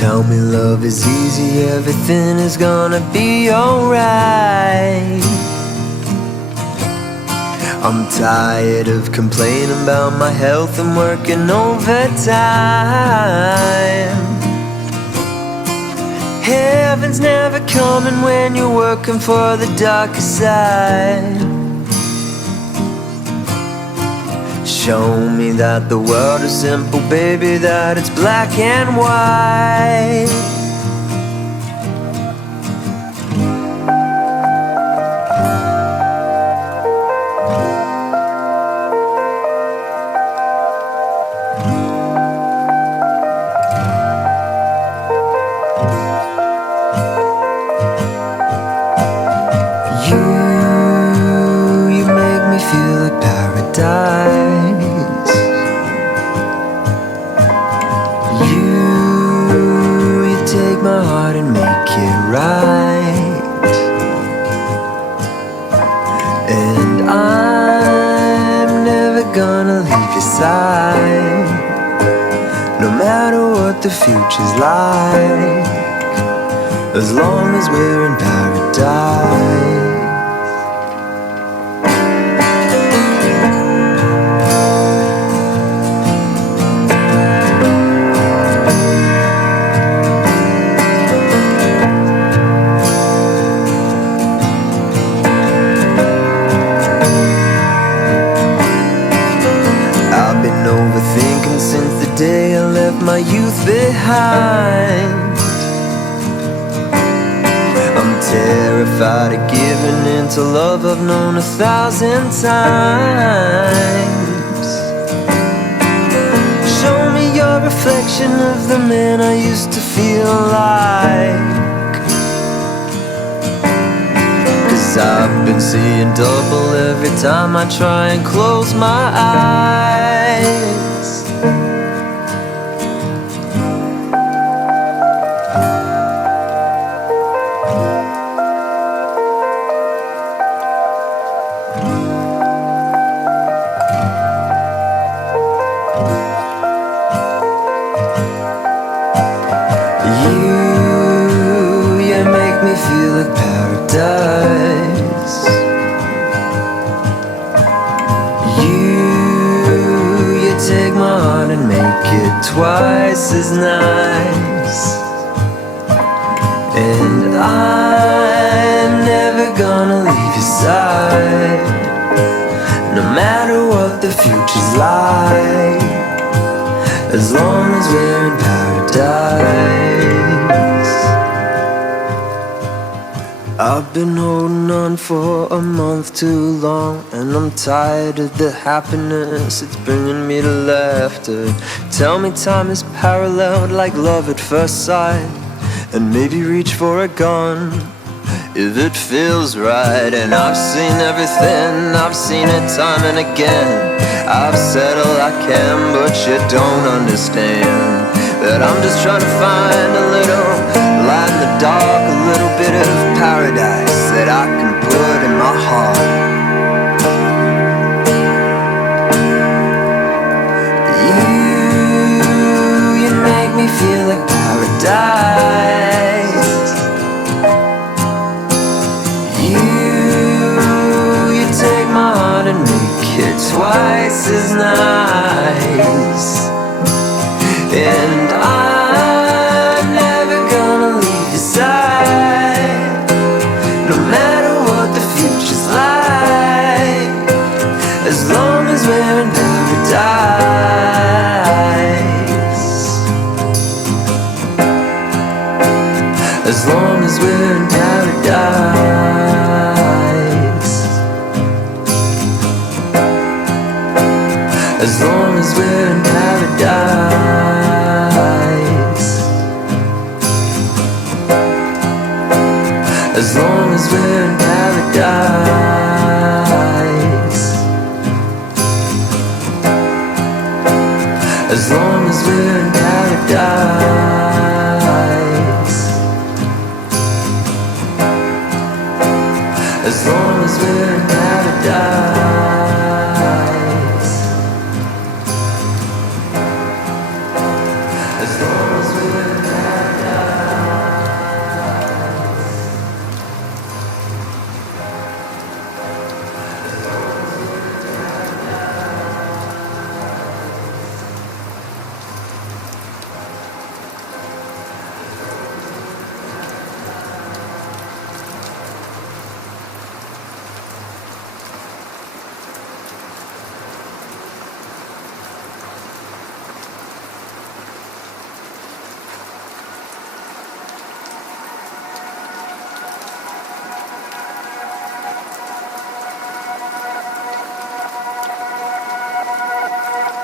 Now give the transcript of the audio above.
Tell me love is easy, everything is gonna be alright. I'm tired of complaining about my health and working overtime. Heaven's never coming when you're working for the darker side. Show me that the world is simple, baby, that it's black and white. You make me feel like paradise. You take my heart and make it right. And I'm never gonna leave your side, no matter what the future's like, as long as we're in paradise. I've been overthinking since the day I left my youth behind. I'm terrified of giving in to love I've known 1,000 times. Show me your reflection of the man I used to feel like, 'cause I've been seeing double every time I try and close my eyes. You make me feel like paradise. You take my heart and make it twice as nice. And I'm never gonna leave your side, no matter what the future's like, as long as we're in paradise. I've been holding on for a month too long, and I'm tired of the happiness it's bringing me to laughter. Tell me time is paralleled like love at first sight, and maybe reach for a gun if it feels right. And I've seen everything, I've seen it time and again. I've said all I can, but you don't understand that I'm just trying to find a little light in the dark, a little bit of paradise that I can put in my heart. You make me feel like paradise. You take my heart and make it twice as nice. And I'm never gonna leave your side, no matter what the future's like, as long as we're in paradise. As long as we're in paradise. As long as we're in paradise. As long as we're in paradise. As long as we're in paradise. As long as we're in paradise.